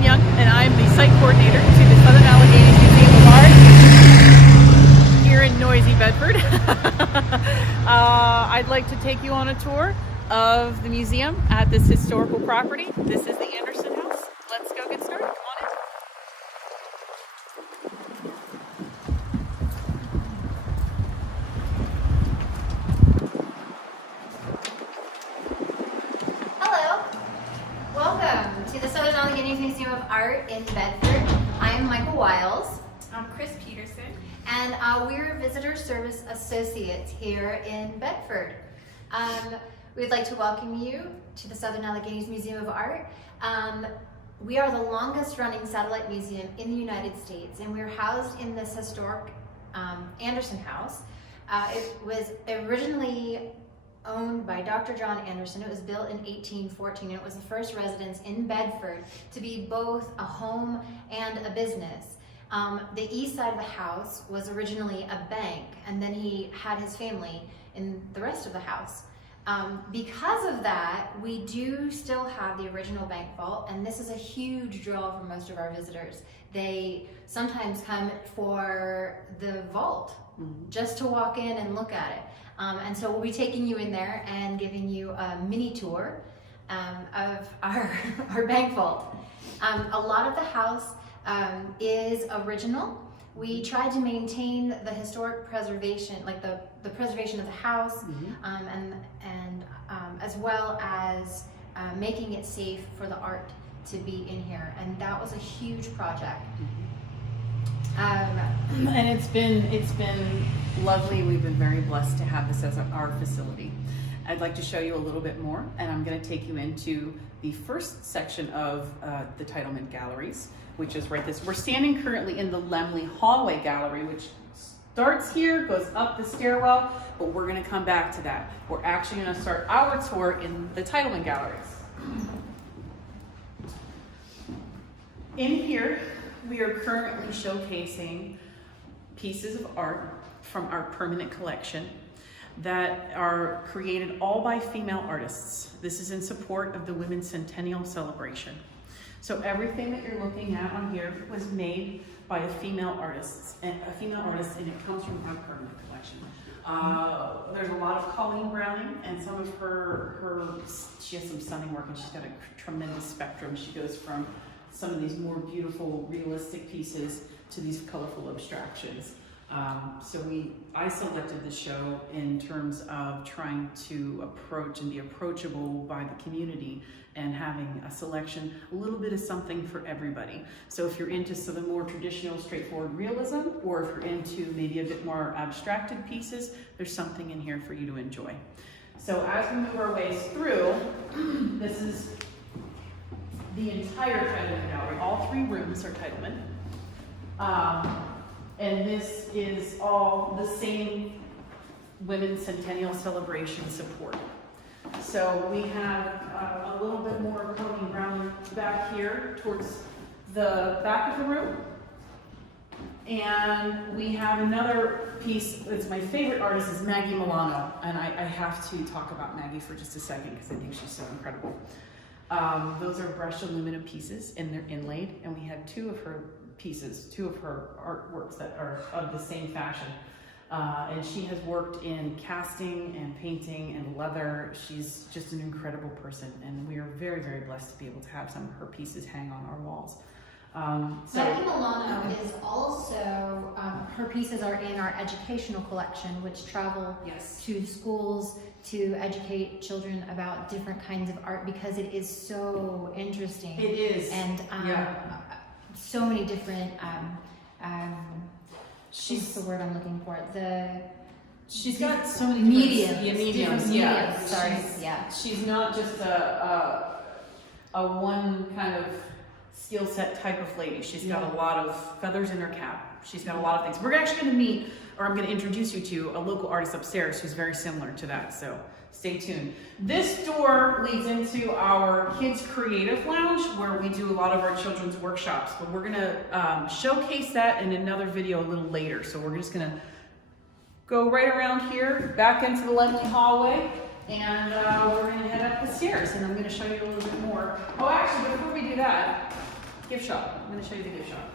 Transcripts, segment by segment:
Young, and I'm the site coordinator to the Southern Allegheny Museum of Art here in noisy Bedford. I'd like to take you on a tour of the museum at this historical property. This is the Anderson House. Let's go get started. Come on in. Welcome to the Southern Allegheny Museum of Art in Bedford. I'm Michael Wiles. I'm Chris Peterson. And we're Visitor Service Associates here in Bedford. We'd like to welcome you to the Southern Allegheny Museum of Art. We are the longest running satellite museum in the United States, and we're housed in this historic Anderson House. It was originally owned by Dr. John Anderson. It was built in 1814, and it was the first residence in Bedford to be both a home and a business. The east side of the house was originally a bank, and then he had his family in the rest of the house. Because of that, we do still have the original bank vault, and this is a huge draw for most of our visitors. They sometimes come for the vault, just to walk in and look at it. And so we'll be taking you in there and giving you a mini tour of our bank vault. A lot of the house is original. We tried to maintain the historic preservation, like the preservation of the house, and as well as making it safe for the art to be in here. And that was a huge project. And it's been lovely. We've been very blessed to have this as our facility. I'd like to show you a little bit more, and I'm going to take you into the first section of the Titleman Galleries, which is right this. We're standing currently in the Lemley Hallway Gallery, which starts here, goes up the stairwell, but we're going to come back to that. We're actually going to start our tour in the Titleman Galleries. In here, we are currently showcasing pieces of art from our permanent collection that are created all by female artists. This is in support of the Women's Centennial Celebration. So everything that you're looking at on here was made by a female artist, and it comes from our permanent collection. There's a lot of Colleen Browning, and some of she has some stunning work, and she's got a tremendous spectrum. She goes from some of these more beautiful, realistic pieces to these colorful abstractions. I selected the show in terms of trying to approach and be approachable by the community and having a selection, a little bit of something for everybody. So if you're into some of the more traditional, straightforward realism, or if you're into maybe a bit more abstracted pieces, there's something in here for you to enjoy. So as we move our ways through, this is the entire Titleman Gallery. All three rooms are Titleman. And this is all the same Women's Centennial Celebration support. So we have a little bit more Colleen Brown back here towards the back of the room. And we have another piece, it's my favorite artist, is Maggie Milano. And I have to talk about Maggie for just a second because I think she's so incredible. Those are brushed aluminum pieces, and they're inlaid, and we have two of her artworks that are of the same fashion. And she has worked in casting and painting and leather. She's just an incredible person, and we are very, very blessed to be able to have some of her pieces hang on our walls. Maggie Milano is also, her pieces are in our educational collection, which travel to schools to educate children about different kinds of art, because it is so interesting. It is. And so many different, what's the word I'm looking for? She's got so many mediums. Yeah. Sorry. She's not just a one kind of skill set type of lady. She's got a lot of feathers in her cap. She's got a lot of things. We're actually going to meet, or I'm going to introduce you to a local artist upstairs who's very similar to that. So stay tuned. This door leads into our Kids Creative Lounge, where we do a lot of our children's workshops. But we're going to showcase that in another video a little later. So we're just going to go right around here, back into the Lemley hallway, and we're going to head up the stairs, and I'm going to show you a little bit more. Oh, actually, before we do that, gift shop. I'm going to show you the gift shop.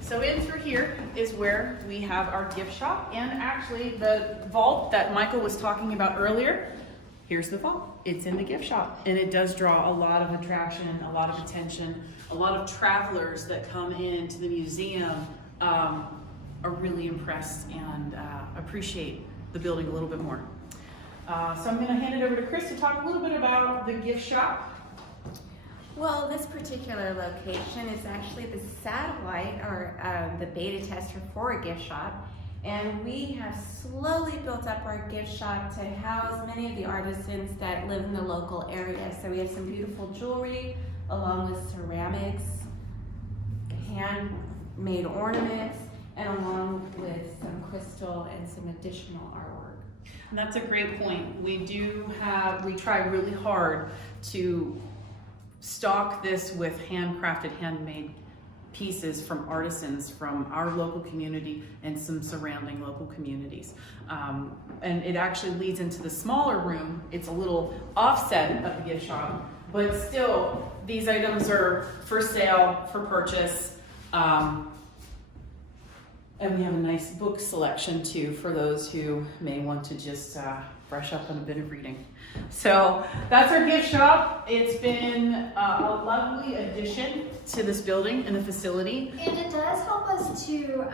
So in through here is where we have our gift shop, and actually the vault that Michael was talking about earlier, here's the vault. It's in the gift shop, and it does draw a lot of attraction, a lot of attention. A lot of travelers that come into the museum are really impressed and appreciate the building a little bit more. So I'm going to hand it over to Chris to talk a little bit about the gift shop. Well, this particular location is actually the satellite or the beta tester for a gift shop. And we have slowly built up our gift shop to house many of the artisans that live in the local area. So we have some beautiful jewelry along with ceramics, handmade ornaments, and along with some crystal and some additional artwork. And that's a great point. We try really hard to stock this with handcrafted, handmade pieces from artisans from our local community and some surrounding local communities. And it actually leads into the smaller room. It's a little offset of the gift shop, but still these items are for sale, for purchase. And we have a nice book selection too for those who may want to just brush up on a bit of reading. So that's our gift shop. It's been a lovely addition to this building and the facility. And it does help us to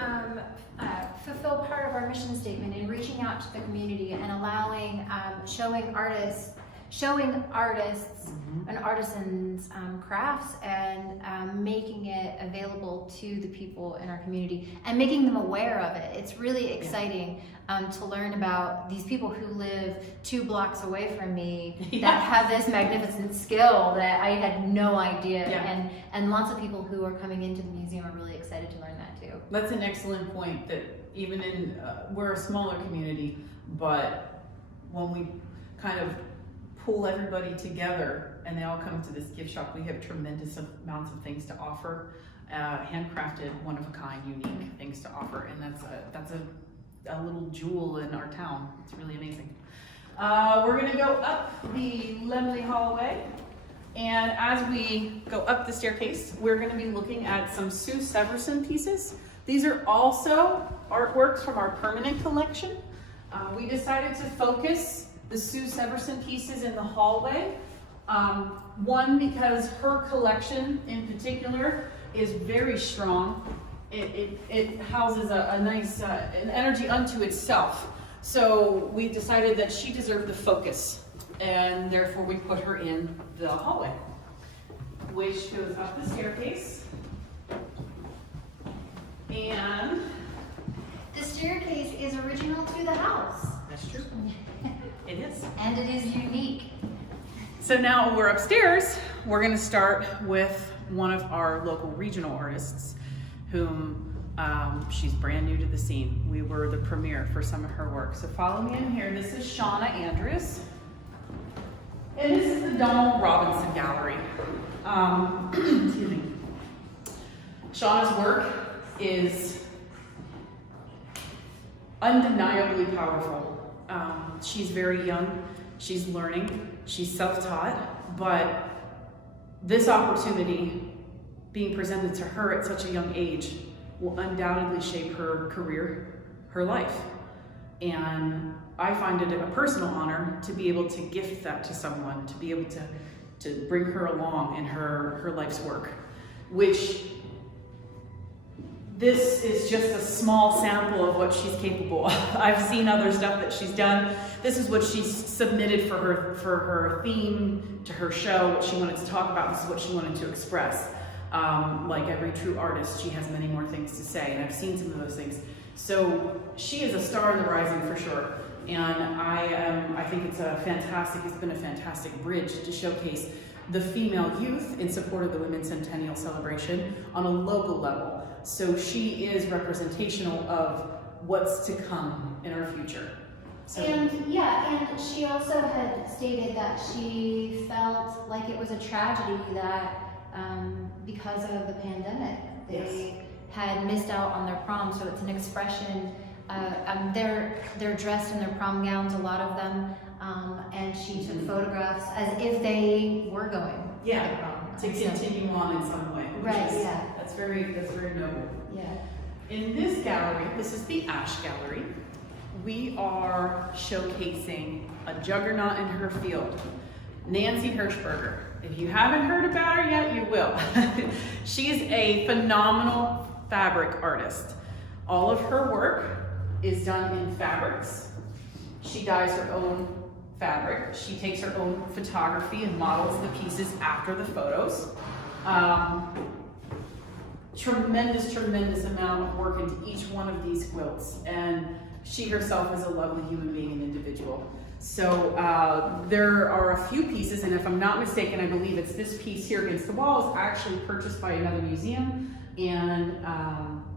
fulfill part of our mission statement in reaching out to the community and allowing, showing artists and artisans crafts and making it available to the people in our community and making them aware of it. It's really exciting to learn about these people who live 2 blocks away from me that have this magnificent skill that I had no idea. And lots of people who are coming into the museum are really excited to learn that too. That's an excellent point, that even in, we're a smaller community, but when we kind of pull everybody together and they all come to this gift shop, we have tremendous amounts of things to offer, handcrafted, one-of-a-kind, unique things to offer, and that's a little jewel in our town. It's really amazing. We're gonna go up the Lemley hallway, and as we go up the staircase, we're gonna be looking at some Sue Severson pieces. These are also artworks from our permanent collection. We decided to focus the Sue Severson pieces in the hallway. One, because her collection in particular is very strong. It houses a nice an energy unto itself. So we decided that she deserved the focus, and therefore we put her in the hallway, which goes up the staircase. And The staircase is original to the house. that's true. It is. And it is unique. So now we're upstairs. We're going to start with one of our local regional artists, whom she's brand new to the scene. We were the premiere for some of her work. So follow me in here. This is Shauna Andrews. And this is the Donald Robinson Gallery. Excuse me. Shauna's work is undeniably powerful. She's very young, she's learning, she's self-taught, but this opportunity being presented to her at such a young age will undoubtedly shape her career, her life. And I find it a personal honor to be able to gift that to someone, to be able to bring her along in her life's work, which this is just a small sample of what she's capable of. I've seen other stuff that she's done. This is what she's submitted for her theme to her show, what she wanted to talk about. This is what she wanted to express. Like every true artist, she has many more things to say, and I've seen some of those things. So she is a star in the rising for sure. And I think it's been a fantastic bridge to showcase the female youth in support of the Women's Centennial Celebration on a local level. So she is representational of what's to come in our future. So. And she also had stated that she felt like it was a tragedy that because of the pandemic, they had missed out on their prom. So it's an expression they're dressed in their prom gowns, a lot of them, and she took photographs as if they were going to the prom. To continue on in some way. Right, yeah. That's very noble. Yeah. In this gallery, this is the Ash Gallery, we are showcasing a juggernaut in her field, Nancy Hirschberger. If you haven't heard about her yet, you will. She's a phenomenal fabric artist. All of her work is done in fabrics. She dyes her own fabric. She takes her own photography and models the pieces after the photos. Tremendous amount of work into each one of these quilts, and she herself is a lovely human being and individual. So there are a few pieces, and if I'm not mistaken, I believe it's this piece here against the wall is actually purchased by another museum, and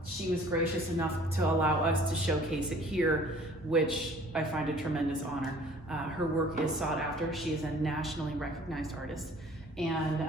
she was gracious enough to allow us to showcase it here, which I find a tremendous honor. Her work is sought after. She is a nationally recognized artist. And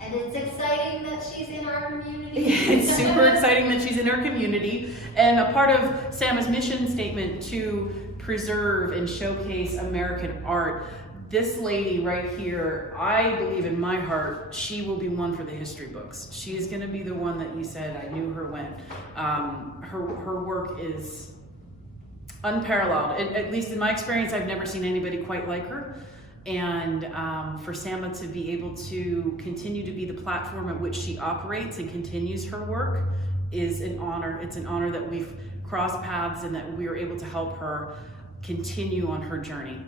it's exciting that she's in our community. It's super exciting that she's in our community. And a part of SAMA's mission statement to preserve and showcase American art, this lady right here, I believe in my heart, she will be one for the history books. She is going to be the one that you said, I knew her when. Her work is unparalleled. At least in my experience, I've never seen anybody quite like her. And for SAMA to be able to continue to be the platform at which she operates and continues her work is an honor. It's an honor that we've crossed paths and that we were able to help her continue on her journey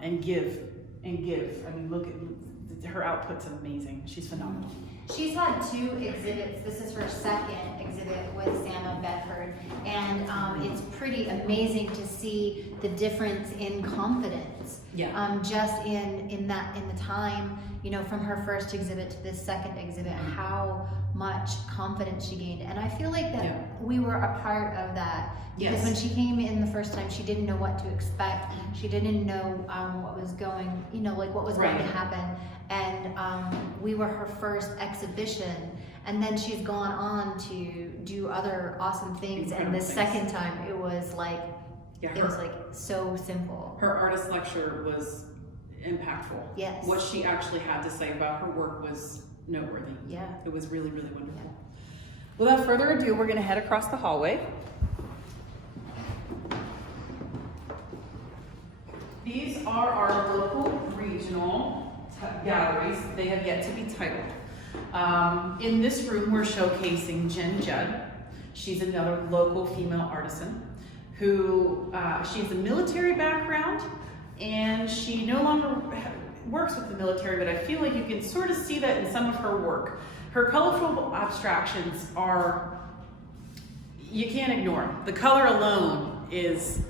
and give. I mean, look at her output's amazing. She's phenomenal. She's had 2 exhibits. This is her second exhibit with SAMA Bedford, and it's pretty amazing to see the difference in confidence. Yeah. Just in the time, you know, from her first exhibit to this second exhibit, how much confidence she gained. And I feel like that we were a part of that. Because when she came in the first time, she didn't know what to expect. She didn't know what was going, you know, like what was going to happen. And we were her first exhibition. And then she's gone on to do other awesome things. Incredible and the second time, it was like, it was like so simple. Her artist lecture was impactful. Yes. What she actually had to say about her work was noteworthy. Yeah. It was really wonderful. Yeah. Without further ado, we're going to head across the hallway. These are our local regional galleries. They have yet to be titled. In this room, we're showcasing Jen Judd. She's another local female artisan who, she has a military background, and she no longer works with the military, but I feel like you can sort of see that in some of her work. Her colorful abstractions are, you can't ignore them. The color alone is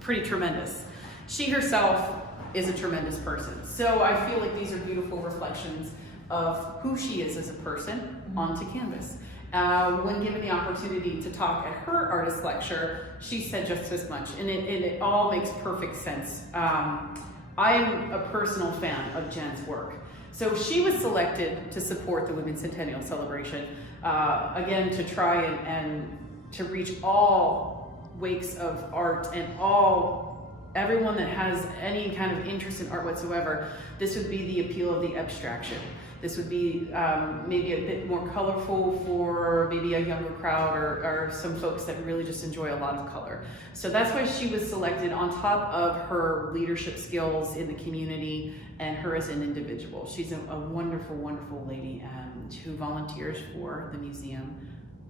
pretty tremendous. She herself is a tremendous person. So I feel like these are beautiful reflections of who she is as a person onto canvas. When given the opportunity to talk at her artist lecture, she said just as much, and it all makes perfect sense. I'm a personal fan of Jen's work. So she was selected to support the Women's Centennial Celebration, again, to try and to reach all wakes of art and everyone that has any kind of interest in art whatsoever. This would be the appeal of the abstraction. This would be maybe a bit more colorful for maybe a younger crowd or some folks that really just enjoy a lot of color. So that's why she was selected on top of her leadership skills in the community and her as an individual. She's a wonderful, wonderful lady who volunteers for the museum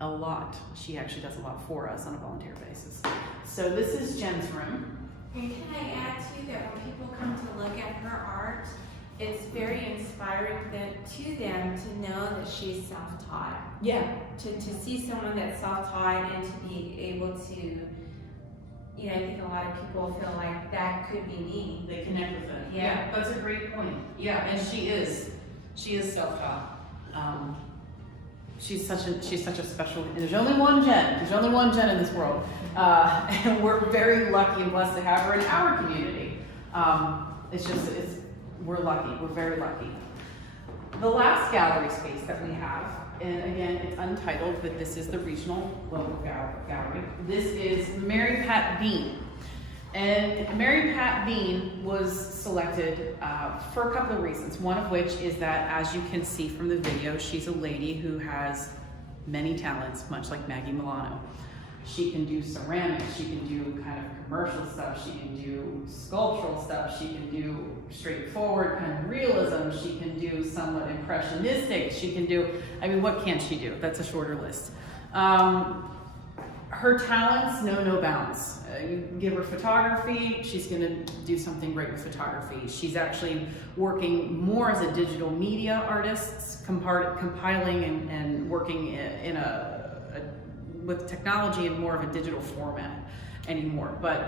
a lot. She actually does a lot for us on a volunteer basis. So this is Jen's room. And can I add too that when people come to look at her art, it's very inspiring to them to know that she's self-taught. Yeah. To see someone that's self-taught and to be able to, you know, I think a lot of people feel like that could be me. They connect with it. Yeah. That's a great point. Yeah, and she is self-taught. She's such a special. There's only one Jen. There's only one Jen in this world, and we're very lucky and blessed to have her in our community. We're lucky. We're very lucky. The last gallery space that we have and again, it's untitled, but this is the regional local gallery. This is Mary Pat Bean. And Mary Pat Bean was selected for a couple of reasons. One of which is that, as you can see from the video, she's a lady who has many talents, much like Maggie Milano. She can do ceramics, she can do kind of commercial stuff, she can do sculptural stuff, she can do straightforward kind of realism, she can do somewhat impressionistic, she can do, I mean, what can't she do? That's a shorter list. Her talents know no bounds. You give her photography, she's gonna do something great with photography. She's actually working more as a digital media artist, compiling and working with technology in more of a digital format anymore. But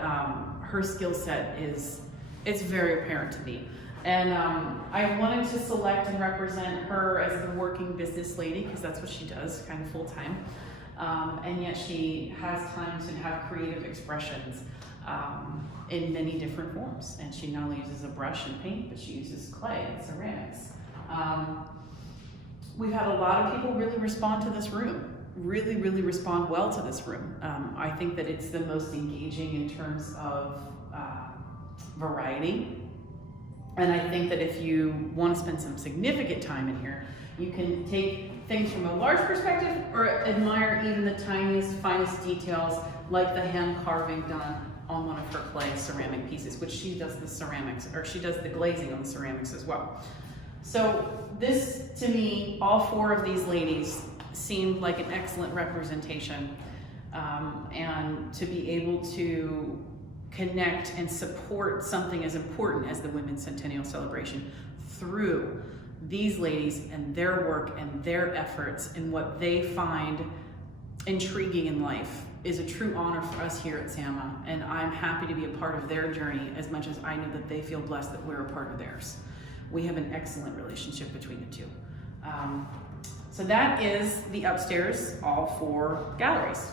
her skill set it's very apparent to me. And I wanted to select and represent her as the working business lady, because that's what she does kind of full time. And yet she has time to have creative expressions in many different forms. And she not only uses a brush and paint, but she uses clay and ceramics. We've had a lot of people really respond to this room, really respond well to this room. I think that it's the most engaging in terms of variety. And I think that if you want to spend some significant time in here, you can take things from a large perspective or admire even the tiniest, finest details, like the hand carving done on one of her clay ceramic pieces, which she does the ceramics, or she does the glazing on the ceramics as well. So this, to me, all four of these ladies seemed like an excellent representation, and to be able to connect and support something as important as the Women's Centennial Celebration through these ladies and their work and their efforts and what they find intriguing in life is a true honor for us here at SAMA, and I'm happy to be a part of their journey as much as I know that they feel blessed that we're a part of theirs. We have an excellent relationship between the two. So that is the upstairs, all four galleries.